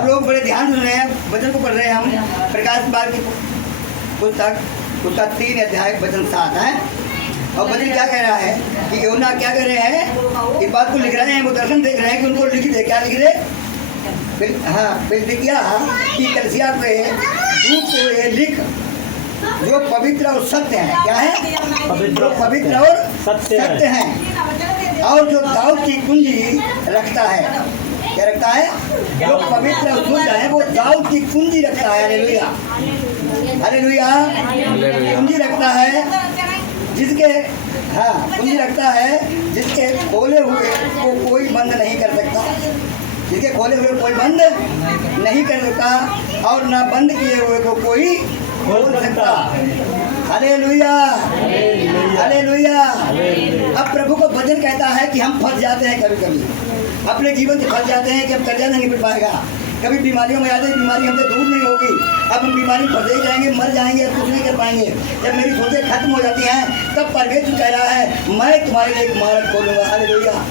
सब लोग बड़े ध्यान सुन रहे हैं, वचन को पढ़ रहे हैं हम। प्रकाश बाल की पुस्तक उसका 3 अध्याय वचन 7 है। और वचन क्या कह रहा है कि यूहन्ना क्या कर रहे हैं, इस बात को लिख रहे हैं, वो दर्शन देख रहे हैं कि उनको लिख दे। क्या लिख दे? हाँ, फिलदिकिया की कलीसिया पे दूत को ये लिख जो पवित्र और सत्य है। क्या है? जो पवित्र और सत्य है और जो दाऊद की कुंजी रखता है। क्या रखता है? जो पवित्र और शुद्ध है वो दाऊद की कुंजी रखता है। Hallelujah, hallelujah. कुंजी रखता है जिसके, हाँ, कुंजी रखता है जिसके खोले हुए को कोई बंद नहीं कर सकता। जिसके खोले हुए कोई बंद नहीं कर सकता और ना बंद किए हुए को कोई खोल सकता। Hallelujah, hallelujah. अब प्रभु को वचन कहता है कि हम फंस जाते हैं, कभी कभी अपने जीवन से फंस जाते हैं कि अब कर्जा नहीं मिल पाएगा। कभी बीमारियों में आते हैं, बीमारी हमसे दूर नहीं होगी, अब हम बीमारी में फंसे जाएंगे, मर जाएंगे, अब कुछ नहीं कर पाएंगे। जब मेरी सोचें खत्म हो जाती हैं तब परमेश्वर कह रहा है मैं तुम्हारे लिए एक मार्ग खोलूंगा। हालेलुया।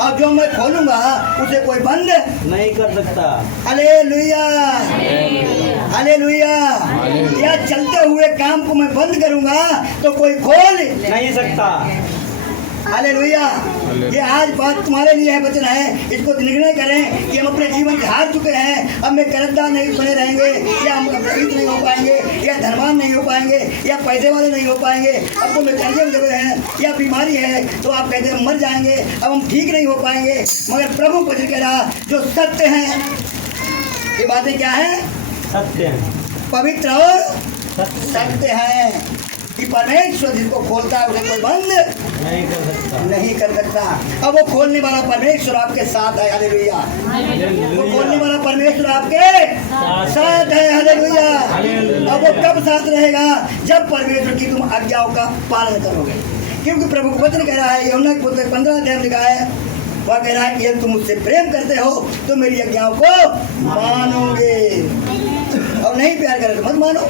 और जो मैं खोलूंगा उसे कोई बंद नहीं कर सकता। Hallelujah, hallelujah. या चलते हुए काम को मैं बंद करूंगा तो कोई खोल नहीं सकता। हालेलुया। ये आज बात तुम्हारे लिए है, वचन है। इसको निर्णय करें कि हम अपने जीवन से हार चुके हैं, अब मैं कर्जदार नहीं बने रहेंगे, या हम गरीब नहीं हो पाएंगे, या धनवान नहीं हो पाएंगे, या पैसे वाले नहीं हो पाएंगे। अब तो मैं कर्जे में दबे हैं, या बीमारी है तो आप कहते हैं मर जाएंगे, अब हम ठीक नहीं हो पाएंगे। मगर प्रभु वचन कह रहा जो सत्य है, ये बातें क्या है? सत्य है, पवित्र और सत्य है कि परमेश्वर जिसको खोलता है उसे कोई बंद नहीं कर सकता। नहीं कर सकता। अब वो खोलने वाला परमेश्वर आपके साथ है। हालेलुया। वो खोलने वाला परमेश्वर आपके साथ है। हालेलुया। अब वो कब साथ रहेगा? जब परमेश्वर की तुम आज्ञाओं का पालन करोगे। क्योंकि प्रभु वचन कह रहा है, यूहन्ना की पुस्तक 15 अध्याय में लिखा है, वह कह रहा है कि यदि तुम मुझसे प्रेम करते हो तो मेरी आज्ञाओं को मानोगे, और नहीं प्यार करे तो मत मानो।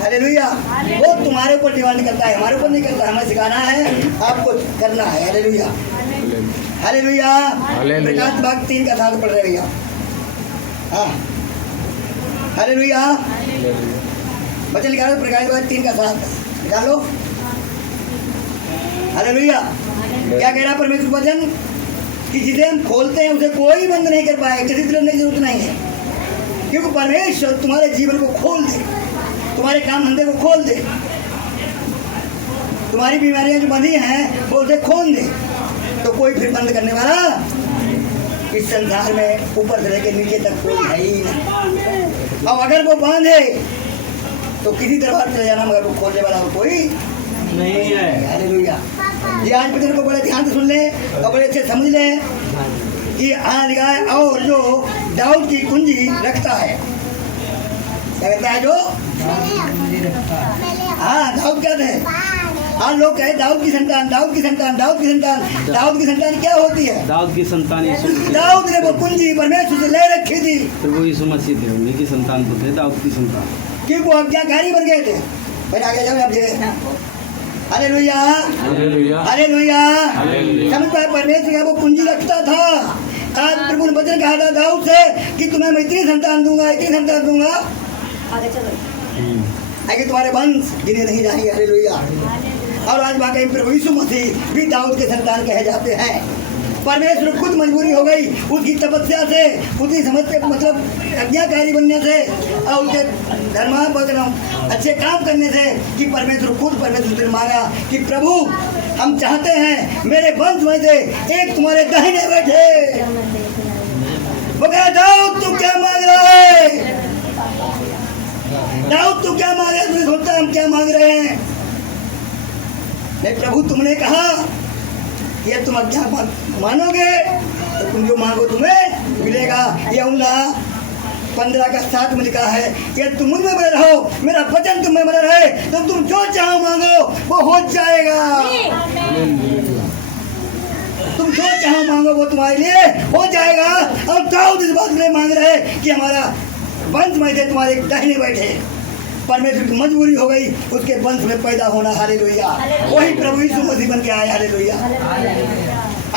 हालेलुया। वो तुम्हारे ऊपर डिमांड करता है, हमारे ऊपर नहीं करता। हमें सिखाना है, आपको करना है। Hallelujah, hallelujah. प्रकाश भाग 3 का 7 पढ़ रहे भैया। हाँ, हालेलुया। बच्चे निकालो प्रकाश भाग 3 का 7 निकालो। हालेलुया। क्या कह रहा परमेश्वर वचन कि जिसे हम खोलते हैं उसे कोई बंद नहीं कर पाएगा। किसी तरह की जरूरत नहीं है, क्योंकि परमेश्वर तुम्हारे जीवन को खोल दे, तुम्हारे काम धंधे को खोल दे, तुम्हारी बीमारियां जो बंधी हैं वो उसे खोल दे, तो कोई फिर बंद करने वाला इस संसार में ऊपर से लेकर नीचे तक कोई है ही नहीं। और अगर वो बांधे तो किसी तरह चले जाना, मगर वो खोलने वाला कोई नहीं है। हालेलुया। ये आज वचन को बड़े ध्यान से सुन लें और बड़े अच्छे समझ लें कि आज लिखा है और जो दाऊद की कुंजी रखता है। क्या कहता है? जो हाँ, दाऊद क्या थे? हाँ, लोग कहे दाऊद की संतान, दाऊद की संतान, दाऊद की संतान। दाऊद की संतान क्या होती है? दाऊद की संतान यीशु मसीह। दाऊद ने वो कुंजी परमेश्वर से ले रखी थी, फिर वो यीशु मसीह थे, उन्हीं की संतान तो थे दाऊद की संतान, क्योंकि वो आज्ञाकारी बन गए थे। फिर आगे जाओ आप जगह। Hallelujah, hallelujah, hallelujah. हालेलुया। समझ पाए? परमेश्वर का वो कुंजी रखता था। आज प्रभु ने वचन कहा था दाऊद से कि तुम्हें मैं इतनी संतान दूंगा, इतनी संतान दूंगा, आगे चलो। आगे तुम्हारे वंश गिने नहीं जाएंगे। हालेलुया। और आज वाकई प्रभु यीशु मसीह भी दाऊद के संतान कहे जाते हैं। परमेश्वर खुद मजबूरी हो गई उसकी तपस्या से, उसकी समझ से, मतलब आज्ञाकारी बनने से और उसके धर्म अच्छे काम करने से कि परमेश्वर खुद परमेश्वर से मांगा कि प्रभु हम चाहते हैं मेरे वंश में से एक तुम्हारे दाहिने बैठे। वो कहा दाऊद तू क्या मांग रहा है? दाऊद तू क्या मांग रहा है? तुझे सोचता है हम क्या मांग रहे हैं? नहीं प्रभु, तुमने कहा ये तुम आज्ञा मानोगे तो तुम जो मांगो तुम्हें मिलेगा। यूहन्ना 15 का 7 में लिखा है कि तुम मुझ में बने रहो, मेरा वचन तुम में बना रहे, तो तुम जो चाहो मांगो वो हो जाएगा। तुम जो चाहो मांगो वो तुम्हारे लिए हो जाएगा। और दाऊद इस बात में मांग रहे कि हमारा वंश में से तुम्हारे दाहिने बैठे। परमेश्वर की मजबूरी हो गई उसके वंश में पैदा होना। हालेलुया। वही प्रभु यीशु मसीह बन के आए। हालेलुया।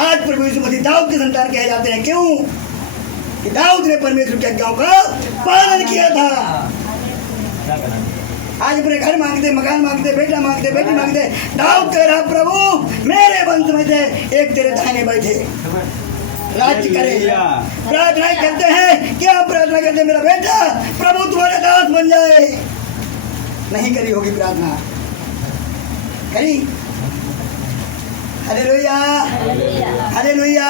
आज प्रभु यीशु मसीह दाऊद के संतान कहे जाते हैं। क्यों? कि दाऊद ने परमेश्वर की आज्ञाओं का पालन किया था। आज अपने घर मांगते, मकान मांगते, बेटा मांगते, बेटी मांगते, दाऊद कह रहा प्रभु मेरे वंश में से एक तेरे दाहिने बैठे राज्य करे। प्रार्थना करते हैं, क्या प्रार्थना करते हैं? मेरा बेटा प्रभु तुम्हारे दास बन जाए। नहीं करी होगी प्रार्थना, करी? Hallelujah, hallelujah,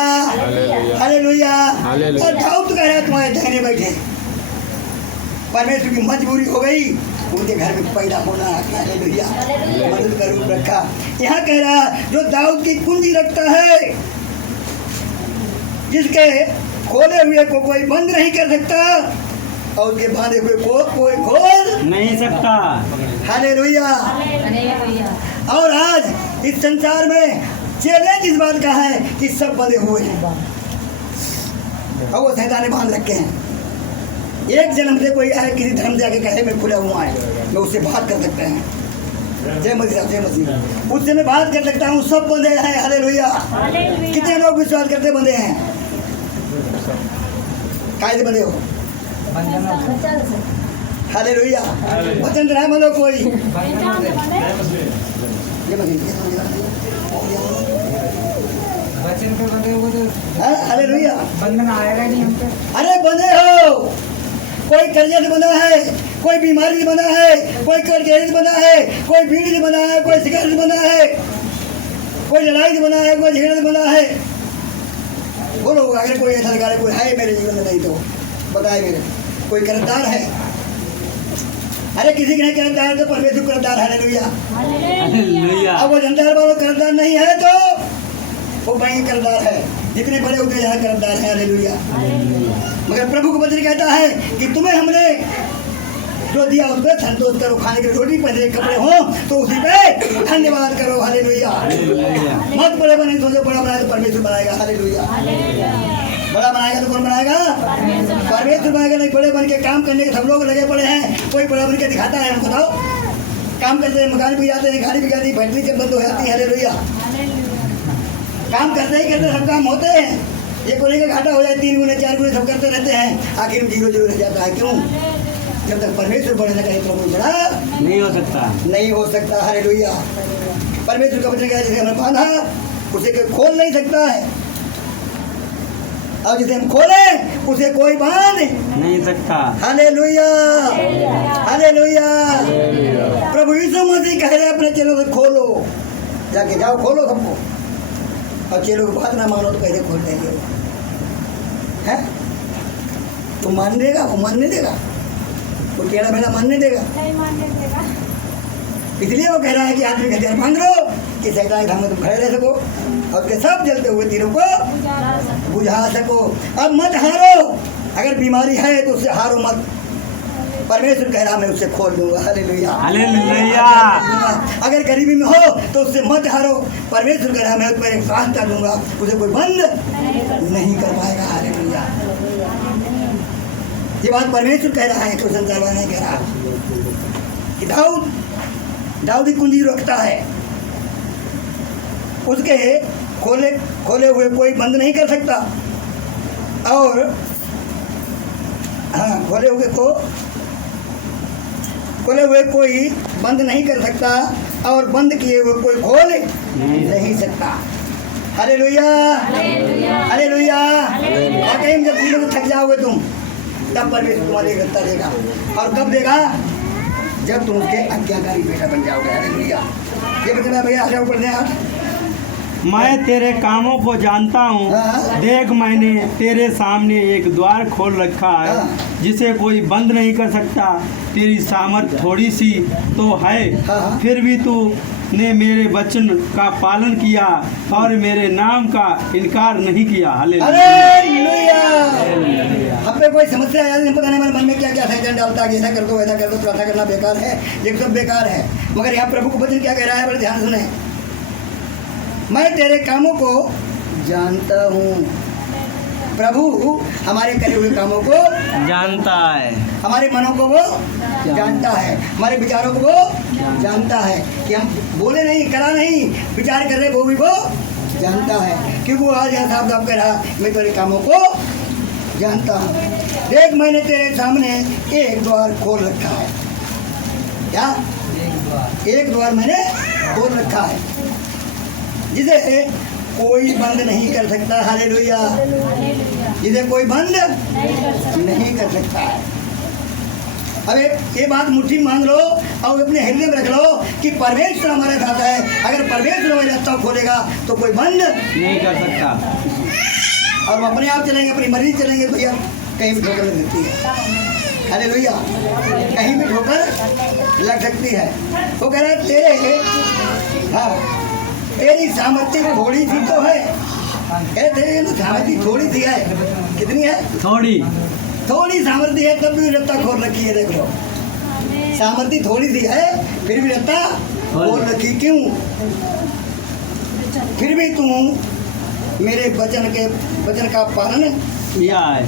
hallelujah. और दाऊद कह रहा है तुम्हारे दाहिने बैठे। परमेश्वर की मजबूरी हो गई उनके घर में पैदा होना। हालेलुया, मदद का रूप रखा। यहाँ कह रहा जो दाऊद की कुंजी रखता है, जिसके खोले हुए को कोई बंद नहीं कर सकता और उसके बांधे हुए को कोई खोल नहीं सकता। हालेलुया। और आज इस संसार में चैलेंज इस बात का है कि सब बंधे हुए हैं और वो शैतान ने बांध रखे हैं। एक जन्म से कोई आए किसी धर्म से आके कहे मैं खुला हुआ है, मैं उससे बात कर सकते हैं। जय मसीह, जय मसीह। उससे मैं बात कर सकता हूँ, सब बंधे हैं। हालेलुया। कितने लोग विश्वास करते बंधे हैं? काहे बंधे हो? हालेलुया। वचन तो नहीं बंधो कोई। हालेलुया। बंधन आएगा नहीं हम पे। अरे बंधे हो, कोई कर्जे से बंधा है, कोई बीमारी से बंधा है, कोई कर्जे से बंधा है, कोई बीड़ी से बंधा है, कोई सिगरेट से बंधा है, कोई लड़ाई से बंधा है, कोई झगड़े से बंधा है। बोलो अगर कोई ऐसा लगा कोई है मेरे जीवन में, नहीं तो बताए मेरे कोई कर्जदार है? अरे किसी के नहीं कर्जदार तो परमेश्वर कर्जदार है। Hallelujah, hallelujah. अब वो जनता वालों कर्जदार नहीं है तो वो बैंक कर्जदार है। जितने बड़े उतने यहाँ कर्जदार है। हालेलुया। मगर प्रभु को वचन कहता है कि तुम्हें हमने जो दिया उस पर संतोष करो, खाने की रोटी पहले कपड़े हो तो उसी पे धन्यवाद करो। हालेलुया। मत बड़े बने सोचो बड़ा बनाए तो परमेश्वर बनाएगा। हालेलुया। बड़ा बनाएगा तो कौन बनाएगा? परमेश्वर बनाएगा। नहीं बड़े बन के काम करने के सब लोग लगे पड़े हैं, कोई बड़ा बन के दिखाता है? हम बताओ, काम करते हैं, मकान भी जाते हैं, गाड़ी भी जाती है, फैक्ट्री जब बंद हो जाती है। हालेलुया। काम करते ही करते सब काम होते हैं। ये कोने का घाटा हो जाए 3 गुने 4 गुने सब करते रहते हैं, आखिर में 0 रह जाता है। क्यों? जब तक परमेश्वर बड़े न करे तो कोई बड़ा नहीं हो सकता, नहीं हो सकता। हालेलुया। परमेश्वर का वचन क्या है? जिसे हमने बांधा उसे कोई खोल नहीं सकता है, और जिसे हम खोले उसे कोई बांध नहीं सकता। Hallelujah, hallelujah. प्रभु यीशु मसीह कह रहे अपने चेलों से खोलो, जाके जाओ खोलो सबको। और चेलों की बात ना मानो तो कैसे खोल देंगे? है तो मान देगा? वो मान नहीं देगा, वो टेढ़ा मेढ़ा मानने देगा। इसलिए वो कह रहा है कि आदमी का हथियार बांध लो कि शैतान के सामने तुम खड़े रह सको और उसके सब जलते हुए तीरों को बुझा सको। अब मत हारो, अगर बीमारी है तो उससे हारो मत। परमेश्वर कह रहा मैं उससे खोल दूंगा। Hallelujah, hallelujah. अगर गरीबी में हो तो उससे मत हारो। परमेश्वर कह रहा मैं उस पर एक सांस कर दूंगा, उसे कोई बंद नहीं कर पाएगा। हालेलुया। ये बात परमेश्वर कह रहा है, कोई संसार वाला नहीं कह रहा। कि दाऊद की कुंजी रखता है, उसके खोले हुए कोई बंद नहीं कर सकता, और हाँ खोले हुए कोई बंद नहीं कर सकता, और बंद किए हुए कोई खोल नहीं सकता। Hallelujah, hallelujah. वाकई में जब तुम थक जाओगे तुम, तब परमेश्वर तुम्हारे गत्ता देगा। और कब देगा? जब तुम उसके आज्ञाकारी बेटा बन जाओगे। हालेलुया। ये बताया भैया, आ जाओ पढ़ने आज। मैं तेरे कामों को जानता हूँ, देख मैंने तेरे सामने एक द्वार खोल रखा है जिसे कोई बंद नहीं कर सकता। तेरी सामर्थ थोड़ी सी तो है, फिर भी तू ने मेरे वचन का पालन किया और मेरे नाम का इनकार नहीं किया। हालेलुया। हम पे कोई समस्या आया नहीं, पता नहीं हमारे मन में क्या क्या सैतान डालता है, ऐसा कर दो वैसा कर दो, प्रार्थना करना बेकार है, ये सब बेकार है। मगर यहाँ प्रभु को वचन क्या कह रहा है, बड़े ध्यान सुने। मैं तेरे कामों को जानता हूँ। प्रभु हमारे करे हुए कामों को जानता है, हमारे मनों को वो जानता है, हमारे विचारों को वो जानता है कि हम बोले नहीं, करा नहीं, विचार कर रहे वो भी वो जानता है। क्योंकि वो आज यहाँ साफ साफ कह रहा मैं तेरे कामों को जानता हूँ। देख मैंने तेरे सामने एक द्वार खोल रखा है। क्या? एक द्वार मैंने खोल रखा है जिसे कोई बंद नहीं कर सकता। हालेलुया। जिसे कोई बंद नहीं कर सकता है। अब ये बात मुट्ठी में मान लो और अपने हृदय में रख लो कि परमेश्वर हमारे साथ है। अगर परमेश्वर हमारे रास्ता खोलेगा तो कोई बंद नहीं कर सकता। और हम अपने आप चलेंगे, अपनी मर्जी चलेंगे तो भैया कहीं भी ठोकर लग सकती है। हालेलुया। कहीं भी ठोकर लग सकती है। वो कह रहा है तेरी सामर्थ्य थोड़ी सी तो है। तेरी सामर्थ्य थोड़ी सी है। कितनी है? थोड़ी सामर्थ्य है तब भी रत्ता खोल रखी है। देख लो, सामर्थ्य थोड़ी सी है फिर भी रत्ता खोल रखी। क्यों? फिर भी तू मेरे वचन का पालन किया है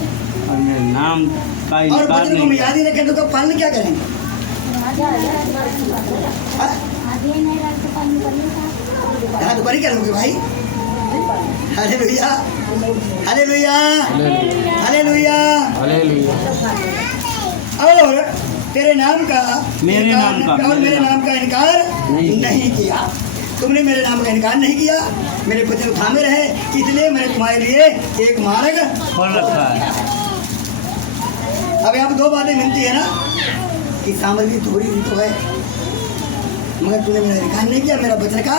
और मेरे नाम का और इनकार वचन को नहीं। याद ही रखे तो पालन क्या करेंगे? हाँ तो बड़ी करोगे भाई। Hallelujah, hallelujah, hallelujah. हालेलुया। और तेरे नाम का मेरे नाम का और मेरे नाम का इनकार नहीं किया। तुमने मेरे नाम का इनकार नहीं किया, मेरे वचन थामे रहे, इसलिए मैंने तुम्हारे लिए एक मार्ग खोल रखा है। अब यहाँ पे दो बातें मिलती है ना कि सामर्थ्य थोड़ी सी तो है मगर तूने मेरा इनकार नहीं किया, मेरा वचन का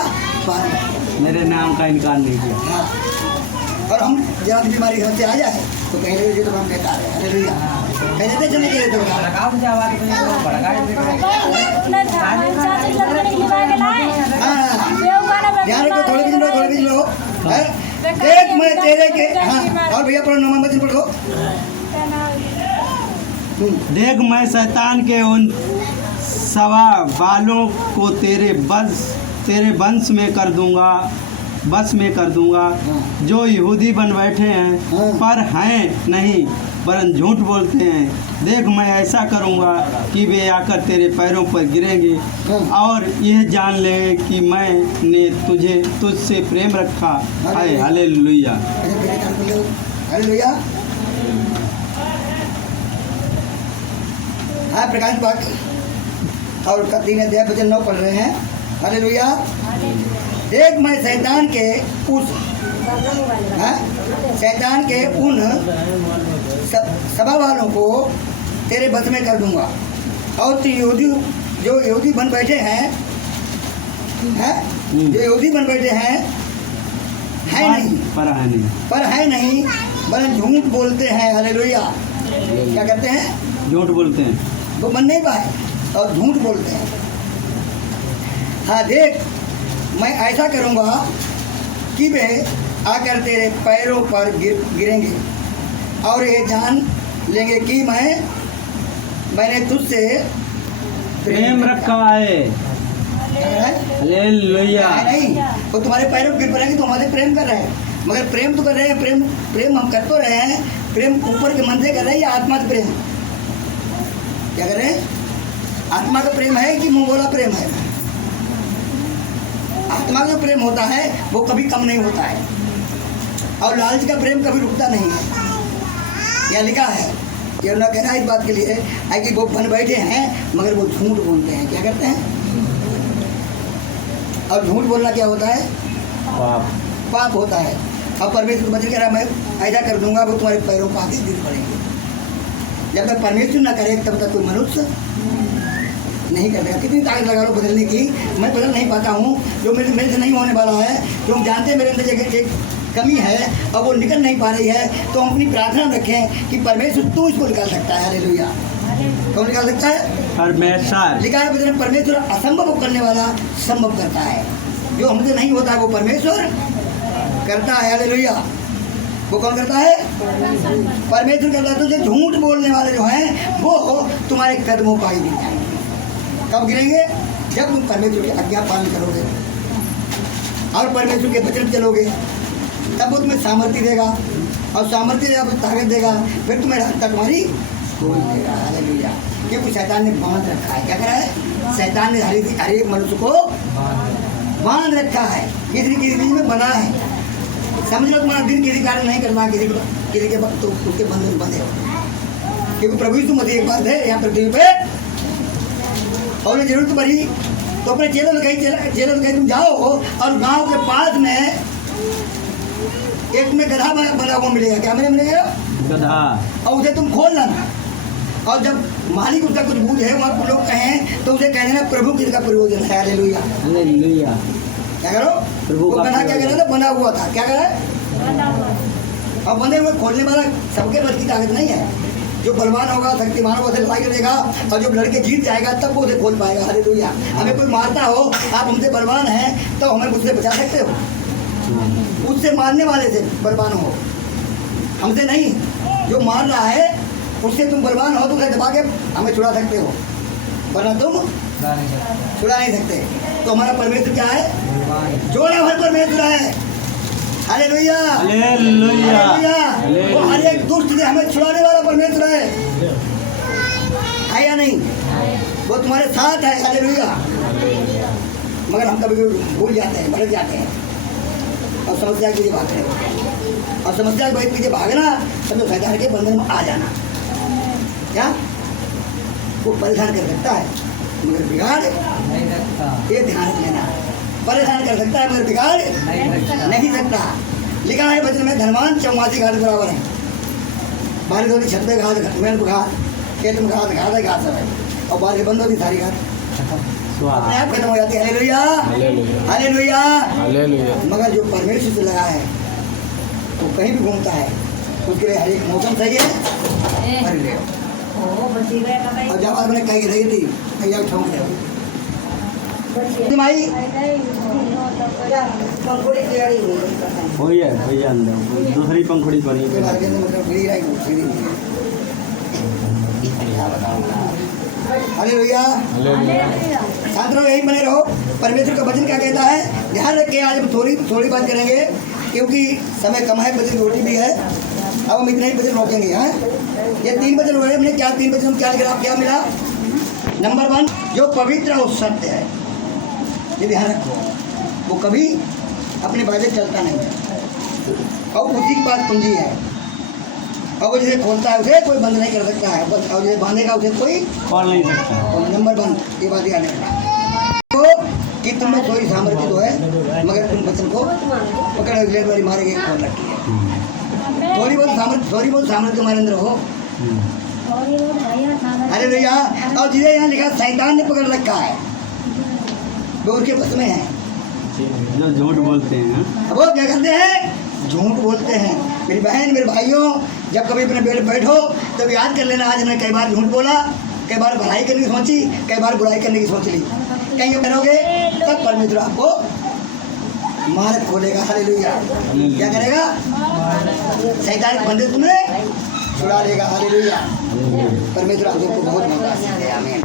पालन किया। मेरे नाम का इनकार नहीं किया। हाँ। और हम जब भी बीमारी घर से आ जाए तो कहीं नहीं तो हम कहता है हालेलुया। कहीं नहीं चलने के लिए तो ध्यान रखो। थोड़े बीच लो। देख मैं तेरे के हाँ। और भैया पढ़ो, नंबर वचन पढ़ो। देख मैं शैतान के उन सवा बालों को तेरे वंश में कर दूंगा, बस में कर दूंगा, जो यहूदी बन बैठे हैं पर हैं नहीं वरन झूठ बोलते हैं। देख मैं ऐसा करूंगा कि वे आकर तेरे पैरों पर गिरेंगे और यह जान ले कि मैंने तुझसे प्रेम रखा है। हालेलुया। हालेलुया। हाँ, प्रकाश पाठ और 3 अध्याय वचन 9 पढ़ रहे हैं। हालेलुया। देख मैं शैतान के उन सभा वालों को तेरे बस में कर दूंगा और जो यहूदी बन बैठे हैं जो यहूदी बन बैठे हैं पर है नहीं बल्कि झूठ बोलते हैं। हालेलुया। क्या करते हैं? झूठ बोलते हैं। वो बन नहीं पाए और झूठ बोलते हैं। हाँ, देख मैं ऐसा करूँगा कि वे आकर तेरे पैरों पर गिरेंगे और ये जान लेंगे कि मैंने तुझसे प्रेम रखा है। हालेलुया। नहीं, वो तुम्हारे पैरों पर गिर पड़ेंगे तो हमारे प्रेम कर रहे हैं। मगर प्रेम तो कर रहे हैं, प्रेम हम कर तो रहे हैं। प्रेम ऊपर के मन से कर रहे हैं या आत्मा का प्रेम? क्या कर रहे हैं? आत्मा का प्रेम है कि मुंह बोला प्रेम है? आत्मा का प्रेम होता है वो कभी कम नहीं होता है और लालच का प्रेम कभी रुकता नहीं है। यह लिखा है कि ना कहना इस बात के लिए है कि वो बन बैठे हैं मगर वो झूठ बोलते हैं। क्या करते हैं? और झूठ बोलना क्या होता है? पाप होता है। और परमेश्वर वचन कह रहा मैं ऐसा कर दूंगा वो तुम्हारे पैरों पर आके गिर पड़ेंगे। जब तक परमेश्वर ना करे तब तक कोई मनुष्य नहीं करेगा। कितनी ताकत लगा लो बदलने की, मैं बदल नहीं पाता हूँ। जो मेरे से नहीं होने वाला है, जो हम जानते हैं मेरे अंदर जगह एक कमी है और वो निकल नहीं पा रही है, तो हम अपनी प्रार्थना रखें कि परमेश्वर तू इसको निकाल सकता है। हालेलुया। कौन निकाल सकता है? परमेश्वर। लिखा है वचन परमेश्वर असंभव करने वाला संभव करता है। जो हमसे नहीं होता है वो परमेश्वर करता है। हालेलुया। वो कौन करता है? परमेश्वर करता है। तो जो झूठ बोलने वाले जो हैं वो तुम्हारे कदमों पर ही गिर जाएंगे। कब गिरेंगे? जब तुम परमेश्वर की आज्ञा पालन करोगे और परमेश्वर के वचन चलोगे, तब वो तुम्हें सामर्थ्य देगा और सामर्थ्य देगा तो ताकत देगा, फिर तुम्हें रास्ता तुम्हारी खोल देगा। हालेलुया। क्योंकि शैतान ने बांध रखा है। क्या करा है? शैतान ने हर एक मनुष्य को बांध रखा है, किसी किसी चीज में बना है। समझ लो तुम्हारा दिन किसी कारण नहीं करना, किसी को अकेले के वक्त तो उसके बंधन में बंधे हो, क्योंकि प्रभु यीशु मसीह एक बात है यहाँ पृथ्वी पे, और ये जरूरत पड़ी तो अपने चेलों से कहीं तुम जाओ और गांव के पास में एक में गधा बना हुआ मिलेगा, क्या मिलेगा गधा, और उसे तुम खोल लाना, और जब मालिक उसका कुछ बूझ है वहाँ लोग कहें तो उसे कह देना प्रभु किसका प्रयोजन है। Hallelujah, hallelujah. क्या करो, प्रभु वो का गधा क्या करा था, बना हुआ था, क्या करा, अब बंधे हुए खोलने वाला सबके बस की ताकत नहीं है। जो बलवान होगा, शक्तिमान होगा, उसे लड़ाई करेगा, और जो लड़के जीत जाएगा तब वो उसे खोल पाएगा। हालेलुया। हमें कोई मारता हो, आप हमसे बलवान हैं तो हमें मुझसे बचा सकते हो, उससे मारने वाले से बलवान हो, हमसे नहीं। जो मार रहा है उससे तुम बलवान हो तो उसे दबा के हमें छुड़ा सकते हो, वरना तुम छुड़ा नहीं सकते। तो हमारा परमेश्वर क्या है, जोड़ा भर परमेश्वर है। Hallelujah, hallelujah, hallelujah. वो हर एक दुष्ट से हमें छुड़ाने वाला परमेश्वर है या नहीं, वो तुम्हारे साथ है। हालेलुया। मगर हम कभी भूल जाते हैं, भटक जाते हैं और समस्या के लिए भागते हैं, और समस्या के पीछे भागना समझो शैतान के बंधन में आ जाना। क्या वो परेशान कर सकता है मगर बिगाड़ ये ध्यान रख लेना, परेशान कर सकता है मगर बिगाड़ नहीं सकता। लिखा है वचन में, धनवान 84 घाट बराबर है, बारिश होती छत पे घाट, मेल पे घाट, खेत में घाट, घाट है घाट सब है, और बारिश बंद होती सारी घाट अपने आप खत्म हो जाती है। Hallelujah, hallelujah, hallelujah. मगर जो परमेश्वर से लगा है वो कहीं भी घूमता है, उसके लिए हर एक मौसम सही है। हालेलुया। और जब आपने कहीं रही थी कहीं ठोंक रहे माई पंखुड़ी तैयारी हो गया भैया, अंदर दूसरी पंखुड़ी बनी। हालेलुया, साथ रहो, यही बने रहो। परमेश्वर का वचन क्या कहता है, ध्यान रख के आज हम थोड़ी बात करेंगे क्योंकि समय कम है, बचन रोटी भी है। अब हम इतने ही बचन रोकेंगे। हैं ये 3 बचन हुए हमने, क्या 3 बचन क्या लिखा, क्या मिला। नंबर 1, जो पवित्र और सत्य है, ये ध्यान रखो, वो कभी अपने बातें चलता नहीं है, और उसी के पास पूंजी है, और वो जिसे खोलता है उसे कोई बंद नहीं कर सकता है, और जिसे बांधेगा उसे कोई खोल नहीं सकता। नंबर 1 ये बात याद रखना तो कि तुम में थोड़ी सामर्थ्य तो है, मगर तुम वचन को पकड़ वाली मारे के खोल रखी है। थोड़ी बहुत सामर्थ्य तुम्हारे अंदर हो। अरे भैया, और जिसे यहाँ लिखा शैतान ने पकड़ रखा है वो उसके बस में है। जो झूठ बोलते हैं, अब वो क्या करते हैं, झूठ बोलते हैं। मेरी बहन, मेरे भाइयों, जब कभी अपने बेड बैठो तब याद कर लेना, आज हमने कई बार झूठ बोला, कई बार भलाई करने की सोची, कई बार बुराई करने की सोच ली। कहीं करोगे तब परमेश्वर आपको मार्ग खोलेगा। हालेलुया। क्या करेगा, शैतान के बंधन तुम्हें छुड़ा लेगा। हालेलुया। परमेश्वर आपको बहुत मौका दे। आमीन।